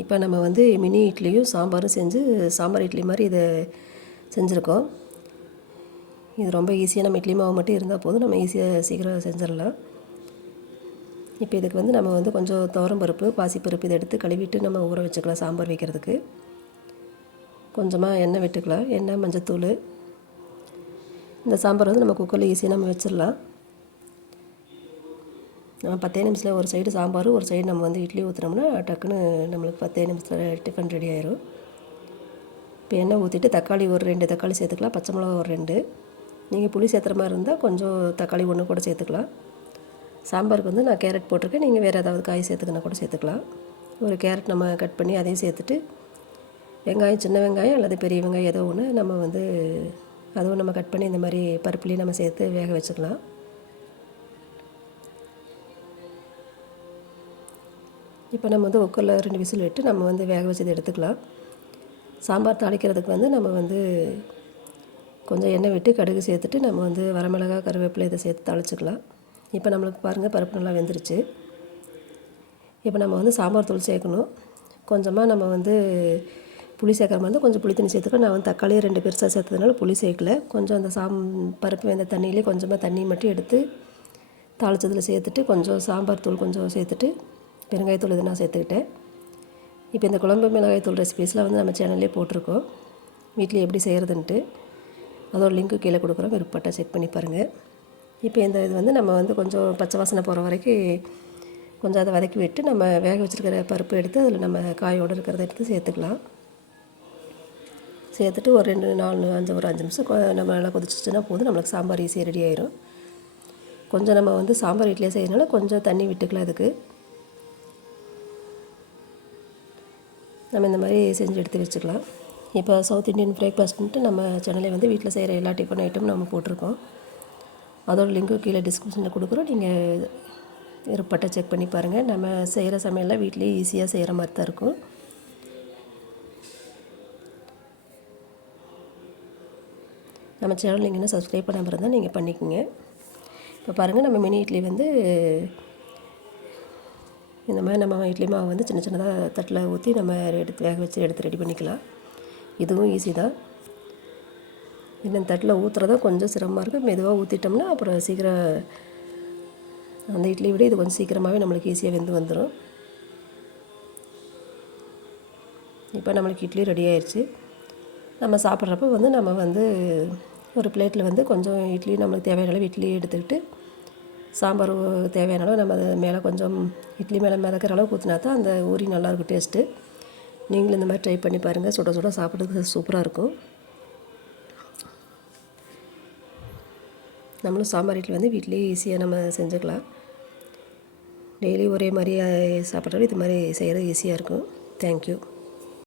இப்போ நம்ம வந்து மினி இட்லியும் சாம்பாரும் செஞ்சு சாம்பார் இட்லி மாதிரி இதை செஞ்சுருக்கோம். இது ரொம்ப ஈஸியாக நம்ம இட்லி மாவு மட்டும் இருந்தால் போதும். நம்ம ஈஸியாக சீக்கிரம் செஞ்சிடலாம். இப்போ இதுக்கு வந்து நம்ம வந்து கொஞ்சம் துவரம் பருப்பு பாசிப்பருப்பு இதை எடுத்து கழுவிட்டு நம்ம ஊற வச்சுக்கலாம் சாம்பார் வைக்கிறதுக்கு. கொஞ்சமாக எண்ணெய் விட்டுக்கலாம். எண்ணெய் மஞ்சத்தூள். இந்த சாம்பார் வந்து நம்ம குக்கரில் ஈஸியாக நம்ம வச்சிடலாம். நம்ம பத்தே நிமிஷத்தில் ஒரு சைடு சாம்பார் ஒரு சைடு நம்ம வந்து இட்லி ஊற்றுனோம்னா டக்குன்னு நம்மளுக்கு பத்தே நிமிஷத்தில் டிஃபன் ரெடி ஆயிரும். இப்போ எண்ணெய் ஊற்றிட்டு தக்காளி ஒரு ரெண்டு தக்காளி சேர்த்துக்கலாம் பச்சை மிளகா ஒரு ரெண்டு. நீங்கள் புளி சேர்த்துற மாதிரி இருந்தால் கொஞ்சம் தக்காளி ஒன்று கூட சேர்த்துக்கலாம். சாம்பாருக்கு வந்து நான் கேரட் போட்டிருக்கேன் நீங்கள் வேறு ஏதாவது காய் சேர்த்துக்கினா கூட சேர்த்துக்கலாம். ஒரு கேரட் நம்ம கட் பண்ணி அதையும் சேர்த்துட்டு வெங்காயம் சின்ன வெங்காயம் அல்லது பெரிய வெங்காயம் ஏதோ ஒன்று நம்ம வந்து அதுவும் நம்ம கட் பண்ணி இந்த மாதிரி பருப்புலேயும் நம்ம சேர்த்து வேக வச்சுக்கலாம். இப்போ நம்ம வந்து குக்கரில் ரெண்டு விசில் விட்டு நம்ம வந்து வேக வச்சது எடுத்துக்கலாம். சாம்பார் தாளிக்கிறதுக்கு வந்து நம்ம வந்து கொஞ்சம் எண்ணெய் விட்டு கடுகு சேர்த்துட்டு நம்ம வந்து வரமிளகா கருவேப்பிலை இதை சேர்த்து தாளிச்சிக்கலாம். இப்போ நம்மளுக்கு பாருங்கள் பருப்பு நல்லா வெந்துருச்சு. இப்போ நம்ம வந்து சாம்பார் தூள் சேர்க்கணும். கொஞ்சமாக நம்ம வந்து புளி சேர்க்குற மாதிரி இருந்தால் கொஞ்சம் புளி தண்ணி சேர்த்துக்கலாம். நான் வந்து தக்காளியை ரெண்டு பெருசாக சேர்த்ததுனால புளி சேர்க்கல. கொஞ்சம் அந்த சாம் பருப்பு வெந்த தண்ணியிலே கொஞ்சமாக தண்ணி மட்டும் எடுத்து தாளிச்சதில் சேர்த்துட்டு கொஞ்சம் சாம்பார் தூள் கொஞ்சம் சேர்த்துட்டு பெருங்காயத்தூள் இது நான் சேர்த்துக்கிட்டேன். இப்போ இந்த குழம்பு மிளகாய்த்தூள் ரெசிபீஸ்லாம் வந்து நம்ம சேனல்லே போட்டிருக்கோம். வீட்டில் எப்படி செய்கிறதுன்ட்டு அதோட லிங்க்கு கீழே கொடுக்குறோம். விருப்பப்பட்ட செக் பண்ணி பாருங்கள் இப்போ இந்த இது வந்து நம்ம வந்து கொஞ்சம் பச்சை வாசனை போகிற வரைக்கும் கொஞ்சம் அதை வதக்கி விட்டு நம்ம வேக வச்சுருக்கிற பருப்பு எடுத்து அதில் நம்ம காயோடு இருக்கிறத எடுத்து சேர்த்துக்கலாம். சேர்த்துட்டு ஒரு ரெண்டு நாலு அஞ்சு ஒரு அஞ்சு நிமிஷம் நம்ம நல்லா கொதிச்சிச்சுன்னா போதும். நம்மளுக்கு சாம்பார் ஈஸியாக ரெடி ஆயிரும். கொஞ்சம் நம்ம வந்து சாம்பார் வீட்டிலே செய்யறதுனால கொஞ்சம் தண்ணி விட்டுக்கலாம் அதுக்கு நம்ம இந்த மாதிரி செஞ்சு எடுத்து வச்சுக்கலாம். இப்போ சவுத் இந்தியன் பிரேக்ஃபாஸ்ட்ன்ட்டு நம்ம சேனலில் வந்து வீட்டில் செய்கிற எல்லா டிஃபன் ஐட்டம் நம்ம போட்டிருக்கோம். அதோட லிங்க்கும் கீழே டிஸ்கிரிப்ஷனில் கொடுக்குறோம். நீங்கள் விருப்பப்பட்ட செக் பண்ணி பாருங்கள் நம்ம செய்கிற சமையல்லாம் வீட்லேயே ஈஸியாக செய்கிற மாதிரி தான் இருக்கும். நம்ம சேனல் நீங்கள் இன்னும் சப்ஸ்கிரைப் பண்ணாமல் இருந்தால் நீங்கள் பண்ணிக்கோங்க. இப்போ பாருங்கள் நம்ம மினி இட்லி வந்து இந்த மாதிரி நம்ம இட்லி மாவு வந்து சின்ன சின்னதாக தட்டில் ஊற்றி நம்ம எடுத்து வேக வச்சு எடுத்து ரெடி பண்ணிக்கலாம். இதுவும் ஈஸி தான். இந்த தட்டில் ஊற்றுறதும் கொஞ்சம் சிரமமாக இருக்குது மெதுவாக ஊற்றிட்டோம்னா அப்புறம் சீக்கிரம் அந்த இட்லி விட இது கொஞ்சம் சீக்கிரமாகவே நம்மளுக்கு ஈஸியாக வெந்து வந்துடும் இப்போ நம்மளுக்கு இட்லி ரெடி ஆயிடுச்சு நம்ம சாப்பிட்றப்ப வந்து நம்ம வந்து ஒரு பிளேட்டில் வந்து கொஞ்சம் இட்லி நம்மளுக்கு தேவையான அளவு இட்லி எடுத்துக்கிட்டு சாம்பார் தேவையான அளவு நம்ம அதை மேலே கொஞ்சம் இட்லி மேலே மிதக்கிற அளவுக்கு ஊற்றினா தான் அந்த ஊறி நல்லாயிருக்கும் டேஸ்ட்டு. நீங்களும் இந்த மாதிரி ட்ரை பண்ணி பாருங்கள் சுட சுட சாப்பிட்றதுக்கு சூப்பராக இருக்கும். நம்மளும் சாம்பார் இட்லி வந்து வீட்லேயே ஈஸியாக நம்ம செஞ்சுக்கலாம். டெய்லி ஒரே மாதிரி சாப்பிட்றது இது மாதிரி செய்கிறது ஈஸியாக இருக்கும். தேங்க்யூ